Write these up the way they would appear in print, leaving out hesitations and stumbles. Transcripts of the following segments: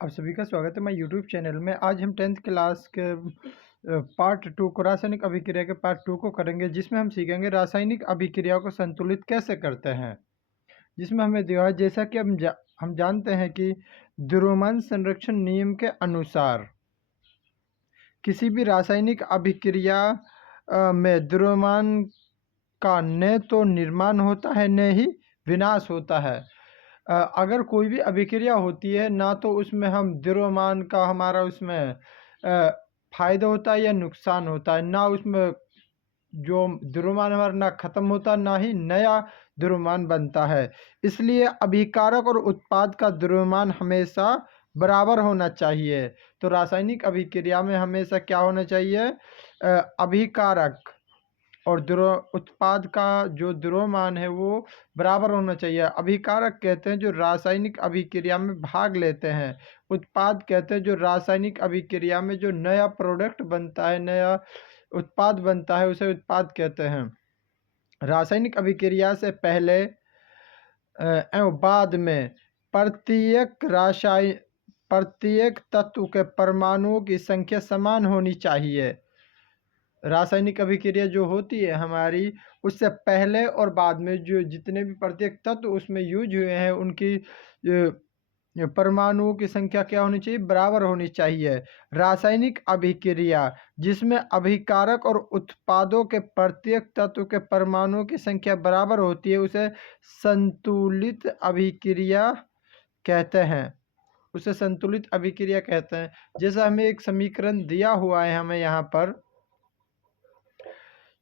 आप सभी का स्वागत है मेरे यूट्यूब चैनल में। आज हम 10th क्लास के पार्ट 2 को रासायनिक अभिक्रिया के पार्ट 2 को करेंगे, जिसमें हम सीखेंगे रासायनिक अभिक्रिया को संतुलित कैसे करते हैं। जिसमें हमें दिया है, जैसा कि हम जानते हैं कि द्रव्यमान संरक्षण नियम के अनुसार किसी भी रासायनिक अभिक्रिया में द्रव्यमान का न तो निर्माण होता है न ही विनाश होता है। अगर कोई भी अभिक्रिया होती है ना तो उसमें हम द्रव्यमान का हमारा उसमें फायदा होता है या नुकसान होता है, ना उसमें जो द्रव्यमान हमारा ना खत्म होता ना ही नया द्रव्यमान बनता है। इसलिए अभिकारक और उत्पाद का द्रव्यमान हमेशा बराबर होना चाहिए। तो रासायनिक अभिक्रिया में हमेशा क्या होना चाहिए, अभिकारक और उत्पाद का जो द्रव्यमान है वो बराबर होना चाहिए। अभिकारक कहते हैं जो रासायनिक अभिक्रिया में भाग लेते हैं। उत्पाद कहते हैं जो रासायनिक अभिक्रिया में जो नया प्रोडक्ट बनता है, नया उत्पाद बनता है, उसे उत्पाद कहते हैं। रासायनिक अभिक्रिया से पहले एवं बाद में प्रत्येक तत्व के परमाणुओं की संख्या समान होनी चाहिए। रासायनिक अभिक्रिया जो होती है हमारी, उससे पहले और बाद में जो जितने भी प्रत्येक तत्व उसमें यूज हुए हैं उनकी परमाणुओं की संख्या क्या होनी चाहिए, बराबर होनी चाहिए। रासायनिक अभिक्रिया जिसमें अभिकारक और उत्पादों के प्रत्येक तत्व के परमाणुओं की संख्या बराबर होती है उसे संतुलित अभिक्रिया कहते हैं। उसे संतुलित अभिक्रिया कहते हैं। जैसा हमें एक समीकरण दिया हुआ है, हमें यहाँ पर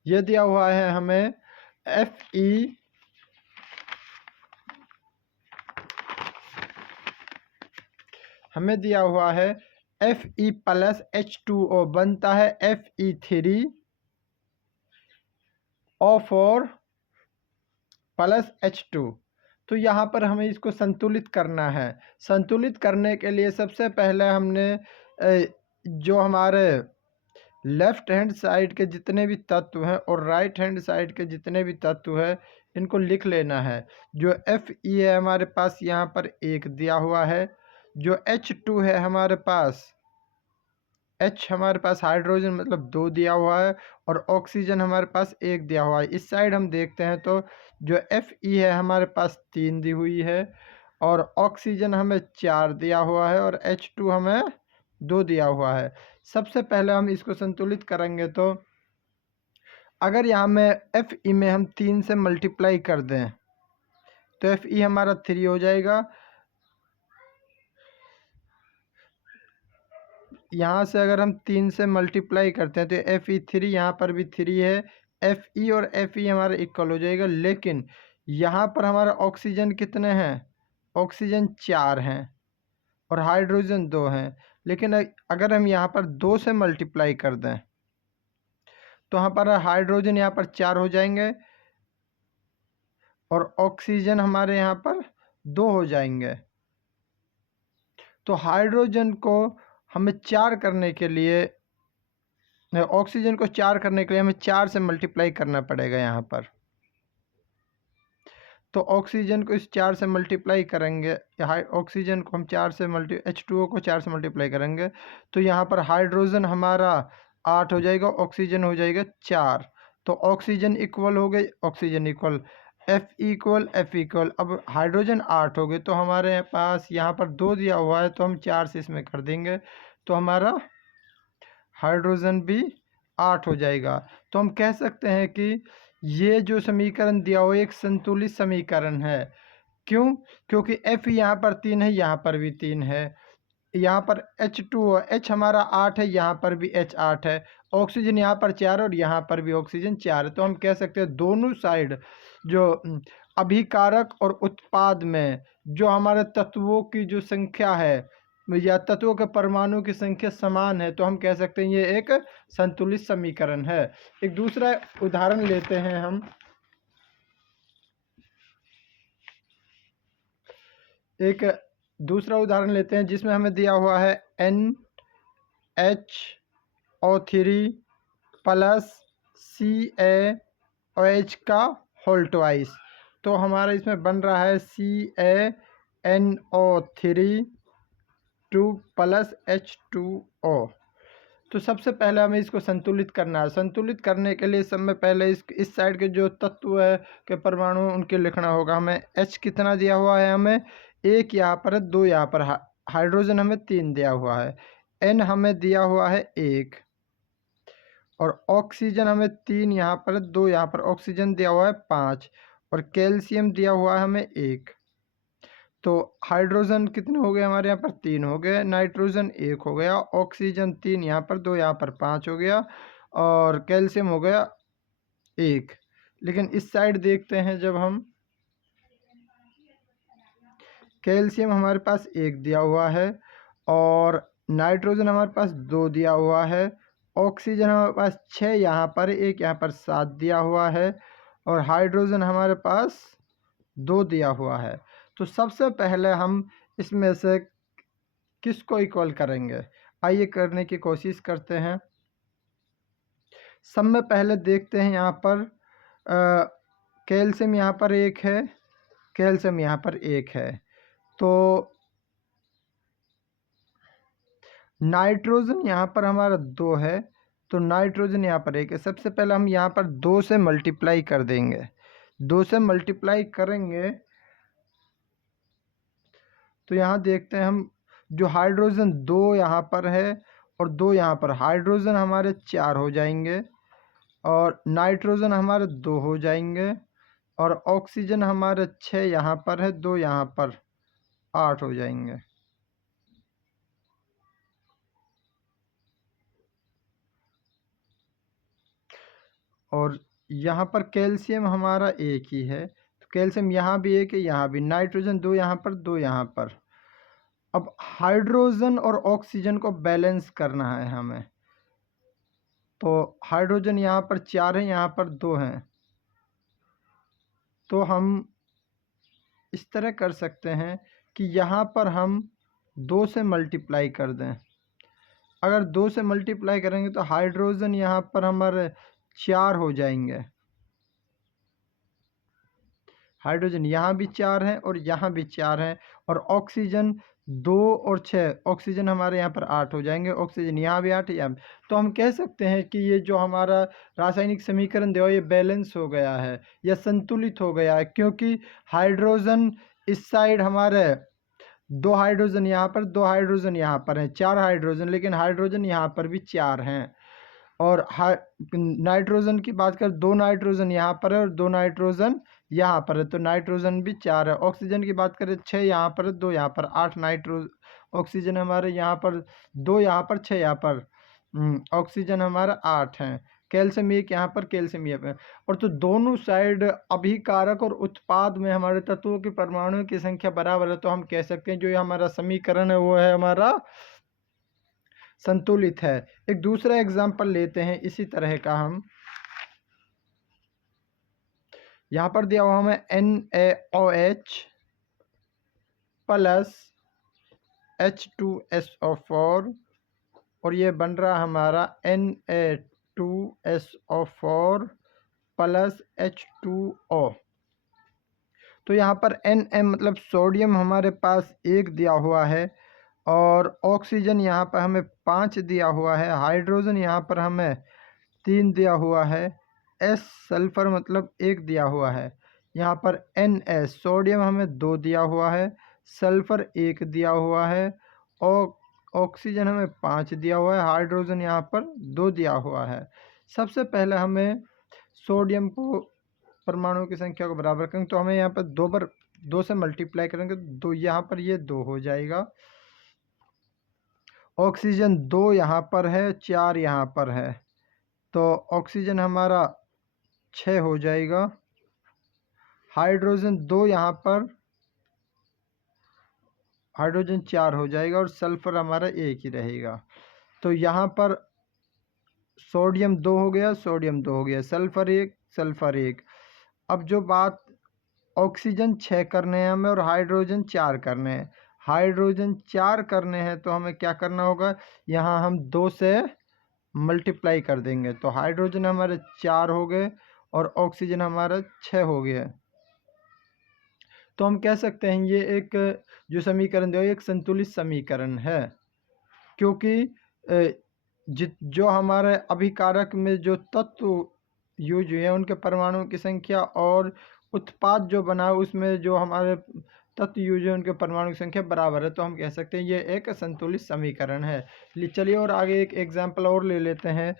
यह दिया हुआ है, हमें Fe हमें दिया हुआ है Fe प्लस H2O बनता है Fe3O4 प्लस H2। तो यहाँ पर हमें इसको संतुलित करना है। संतुलित करने के लिए सबसे पहले हमने जो हमारे लेफ्ट हैंड साइड के जितने भी तत्व हैं और राइट हैंड साइड के जितने भी तत्व हैं इनको लिख लेना है। जो Fe है हमारे पास यहाँ पर 1 दिया हुआ है। जो H2 है हमारे पास, H हमारे पास हाइड्रोजन मतलब 2 दिया हुआ है और ऑक्सीजन हमारे पास 1 दिया हुआ है। इस साइड हम देखते हैं तो जो Fe है हमारे पास 3 दी हुई है और ऑक्सीजन हमें 4 दिया हुआ है और H2 हमें 2 दिया हुआ है। सबसे पहले हम इसको संतुलित करेंगे तो अगर यहाँ में Fe में हम 3 से मल्टीप्लाई कर दें तो Fe हमारा 3 हो जाएगा। यहाँ से अगर हम 3 से मल्टीप्लाई करते हैं तो Fe3 यहाँ पर भी 3 है। Fe और Fe हमारा इक्वल हो जाएगा। लेकिन यहाँ पर हमारा ऑक्सीजन कितने हैं, ऑक्सीजन 4 हैं और हाइड्रोजन 2 हैं। लेकिन अगर हम यहाँ पर 2 से मल्टीप्लाई कर दें तो यहाँ पर हाइड्रोजन यहाँ पर 4 हो जाएंगे और ऑक्सीजन हमारे यहाँ पर 2 हो जाएंगे। तो हाइड्रोजन को हमें 4 करने के लिए, ऑक्सीजन को 4 करने के लिए हमें 4 से मल्टीप्लाई करना पड़ेगा यहाँ पर। तो ऑक्सीजन को इस 4 से मल्टीप्लाई करेंगे, ऑक्सीजन को हम 4 से H2O को 4 से मल्टीप्लाई करेंगे तो यहाँ पर हाइड्रोजन हमारा 8 हो जाएगा, ऑक्सीजन हो जाएगा 4। तो ऑक्सीजन इक्वल हो गई, ऑक्सीजन इक्वल F इक्वल। अब हाइड्रोजन 8 हो गए तो हमारे पास यहाँ पर 2 दिया हुआ है तो हम 4 से इसमें कर देंगे तो हमारा हाइड्रोजन भी 8 हो जाएगा। तो हम कह सकते हैं कि ये जो समीकरण दिया हुआ एक संतुलित समीकरण है। क्यों? क्योंकि F यहाँ पर 3 है, यहाँ पर भी 3 है। यहाँ पर H2O, H हमारा 8 है, यहाँ पर भी H 8 है। ऑक्सीजन यहाँ पर 4 और यहाँ पर भी ऑक्सीजन 4 है। तो हम कह सकते हैं दोनों साइड जो अभिकारक और उत्पाद में जो हमारे तत्वों की जो संख्या है या तत्वों के परमाणु की संख्या समान है, तो हम कह सकते हैं ये एक संतुलित समीकरण है। एक दूसरा उदाहरण लेते हैं हम। एक दूसरा उदाहरण लेते हैं जिसमें हमें दिया हुआ है NHO3 प्लस CaOH का होल ट्वाइस। तो हमारा इसमें बन रहा है CaNO3 टू प्लस H2O। तो सबसे पहले हमें इसको संतुलित करना है। संतुलित करने के लिए सब में पहले इस साइड के जो तत्व है के परमाणु उनके लिखना होगा। हमें H कितना दिया हुआ है, हमें 1 यहाँ पर है, 2 यहाँ पर, हाइड्रोजन हमें 3 दिया हुआ है, N हमें दिया हुआ है 1, और ऑक्सीजन हमें 3 यहाँ पर, 2 यहाँ पर, ऑक्सीजन दिया हुआ है 5, और कैल्शियम दिया हुआ है हमें 1। तो हाइड्रोजन कितने हो गए हमारे यहाँ पर, 3 हो गए, नाइट्रोजन 1 हो गया, ऑक्सीजन 3 यहाँ पर, 2 यहाँ पर, 5 हो गया, और कैल्शियम हो गया 1। लेकिन इस साइड देखते हैं, जब हम कैल्शियम हमारे पास 1 दिया हुआ है, और नाइट्रोजन हमारे पास 2 दिया हुआ है, ऑक्सीजन हमारे पास 6 यहाँ पर, 1 यहाँ पर 7 दिया हुआ है, और हाइड्रोजन हमारे पास 2 दिया हुआ है। तो सबसे पहले हम इसमें से किसको इक्वल करेंगे, आइए करने की कोशिश करते हैं। सब में पहले देखते हैं, यहाँ पर कैल्शियम यहाँ पर 1 है, कैल्शियम यहाँ पर 1 है, तो नाइट्रोजन यहाँ पर हमारा 2 है, तो नाइट्रोजन यहाँ पर 1 है। सबसे पहले हम यहाँ पर 2 से मल्टीप्लाई कर देंगे। 2 से मल्टीप्लाई करेंगे तो यहाँ देखते हैं हम, जो हाइड्रोजन 2 यहाँ पर है और 2 यहाँ पर, हाइड्रोजन हमारे 4 हो जाएंगे, और नाइट्रोजन हमारे 2 हो जाएंगे, और ऑक्सीजन हमारे 6 यहाँ पर है, 2 यहाँ पर, 8 हो जाएंगे। और यहाँ पर कैल्शियम हमारा 1 ही है, तो कैल्शियम यहाँ भी 1 है, यहाँ भी, नाइट्रोजन 2 यहाँ पर, 2 यहाँ पर। अब हाइड्रोजन और ऑक्सीजन को बैलेंस करना है हमें, तो हाइड्रोजन यहाँ पर 4 है, यहाँ पर 2 हैं, तो हम इस तरह कर सकते हैं कि यहाँ पर हम 2 से मल्टीप्लाई कर दें। अगर 2 से मल्टीप्लाई करेंगे तो हाइड्रोजन यहाँ पर हमारे 4 हो जाएंगे, हाइड्रोजन यहाँ भी 4 है और यहाँ भी 4 है, और ऑक्सीजन 2 और 6, ऑक्सीजन हमारे यहाँ पर 8 हो जाएंगे, ऑक्सीजन यहाँ भी 8 है, यहाँ भी। तो हम कह सकते हैं कि ये जो हमारा रासायनिक समीकरण दिया ये बैलेंस हो गया है या संतुलित हो गया है, क्योंकि हाइड्रोजन इस साइड हमारे 2 हाइड्रोजन यहाँ पर, 2 हाइड्रोजन यहाँ पर हैं, 4 हाइड्रोजन, लेकिन हाइड्रोजन यहाँ पर भी 4 हैं। और नाइट्रोजन की बात करें, 2 नाइट्रोजन यहाँ पर है और 2 नाइट्रोजन यहाँ पर है, तो नाइट्रोजन भी 4 है। ऑक्सीजन की बात करें, 6 यहाँ पर है, 2 यहाँ पर, 8 ऑक्सीजन हमारे यहाँ पर, 2 यहाँ पर, 6 यहाँ पर, ऑक्सीजन हमारा 8 है। कैल्शियम 1 यहाँ पर, कैल्शियम यहाँ पर, और तो दोनों साइड अभिकारक और उत्पाद में हमारे तत्वों के परमाणुओं की संख्या बराबर है, तो हम कह सकते हैं जो ये हमारा समीकरण है वो है हमारा संतुलित है। एक दूसरा एग्जाम्पल लेते हैं इसी तरह का, हम यहाँ पर दिया हुआ हमें NaOH प्लस H2SO4, और ये बन रहा हमारा Na2SO4 प्लस H2O। तो यहाँ पर Na मतलब सोडियम हमारे पास 1 दिया हुआ है, और ऑक्सीजन यहाँ पर हमें 5 दिया हुआ है, हाइड्रोजन यहाँ पर हमें 3 दिया हुआ है, S सल्फर मतलब 1 दिया हुआ है, यहाँ पर Na सोडियम हमें 2 दिया हुआ है, सल्फर 1 दिया हुआ है, और ऑक्सीजन हमें 5 दिया हुआ है, हाइड्रोजन यहाँ पर 2 दिया हुआ है। सबसे पहले हमें सोडियम को परमाणुओं की संख्या को बराबर करेंगे, तो हमें यहाँ पर 2 से मल्टीप्लाई करेंगे, 2 यहाँ पर, ये 2 हो जाएगा, ऑक्सीजन 2 यहाँ पर है, 4 यहाँ पर है, तो ऑक्सीजन हमारा 6 हो जाएगा, हाइड्रोजन 2 यहाँ पर, हाइड्रोजन 4 हो जाएगा, और सल्फर हमारा 1 ही रहेगा। तो यहाँ पर सोडियम 2 हो गया, सोडियम 2 हो गया, सल्फर 1, सल्फर 1। अब जो बात, ऑक्सीजन 6 करने हैं हमें और हाइड्रोजन 4 करने हैं, हाइड्रोजन 4 करने हैं तो हमें क्या करना होगा, यहाँ हम 2 से मल्टीप्लाई कर देंगे, तो हाइड्रोजन हमारे 4 हो गए और ऑक्सीजन हमारा 6 हो गया। तो हम कह सकते हैं ये एक जो समीकरण दिया एक संतुलित समीकरण है, क्योंकि जो हमारे अभिकारक में जो तत्व यूज हुए हैं उनके परमाणुओं की संख्या और उत्पाद जो बना उसमें जो हमारे तत्व यूज है उनके परमाणु की संख्या बराबर है, तो हम कह सकते हैं ये एक संतुलित समीकरण है। चलिए और आगे एक एग्जांपल और ले लेते हैं।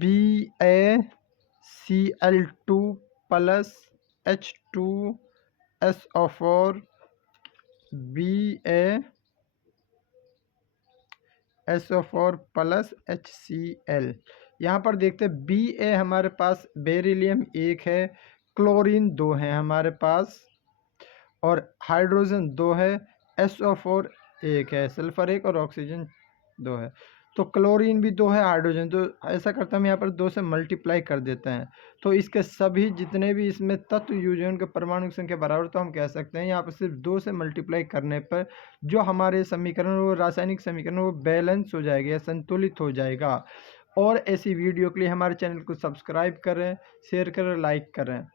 BaCl2 plus H2SO4 BaSO4 plus HCl। यहाँ पर देखते हैं Ba हमारे पास बेरिलियम 1 है, क्लोरीन 2 है हमारे पास, और हाइड्रोजन 2 है, SO4 1 है, सल्फर 1 और ऑक्सीजन 2 है। तो क्लोरीन भी 2 है, हाइड्रोजन, तो ऐसा करते हैं हम यहाँ पर 2 से मल्टीप्लाई कर देते हैं, तो इसके सभी जितने भी इसमें तत्व यूज हैं उनके परमाणु की संख्या बराबर, तो हम कह सकते हैं यहाँ पर सिर्फ 2 से मल्टीप्लाई करने पर जो हमारे समीकरण वो रासायनिक समीकरण वो बैलेंस हो जाएगा या संतुलित हो जाएगा। और ऐसी वीडियो के लिए हमारे चैनल को सब्सक्राइब करें, शेयर करें, लाइक करें।